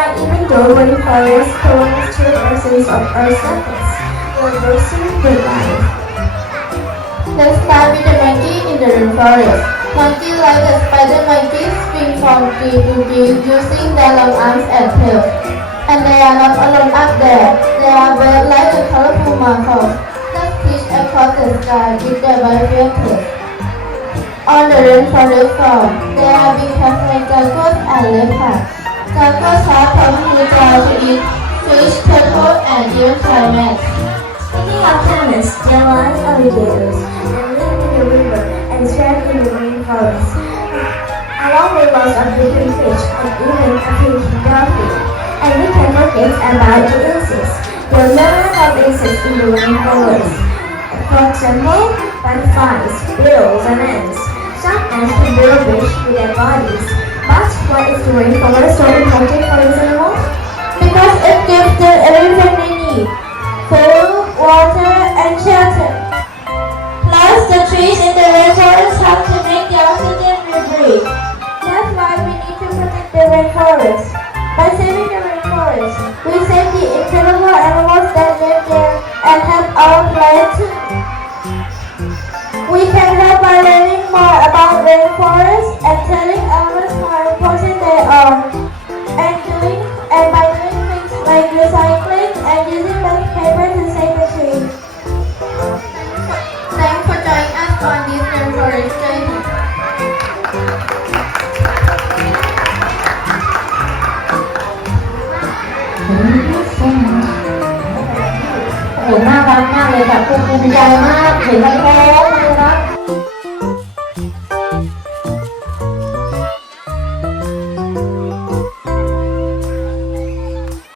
And even though rainforests covers 2% of Earth's surface, we're bursting with life. Let's start with the monkey in the rainforest. Monkeys like the spider monkeys swing from tree to tree using their long arms and tails. And they are not alone up there. They are waved like the colorful marbles that stitch across the sky with their various tails. On the rainforest floor, there are big cats like geckos and leopards. Geckos have powerful jaws to eat fish, turtles, and even primates. Speaking of camels, there are alligators that live in the river and swim in the rainforest, along with lots of different fish and even a few dolphins. And we can forget about the insects. There are millions of insects in the rainforest. For example, butterflies, beetles, and ants. Some ants can build a bridge with their bodies. But why is the rainforest so important for these animals? Because it gives them everything they need: food, water, and shelter. Plus, the trees in the rainforest help to make the oxygen we breathe. That's why we need to protect the rainforest. By saving the rainforest, we save the incredible animals that live there and help our planet too. We can help by learning more about rainforests and telling others how important they are, and by doing things like recycling and using less paper to save the trees. Thanks for joining us on this rainforest journey. โอ้โหน่ารักมากเลยค่ะภูมิใจมากเห็นไหมโค้ง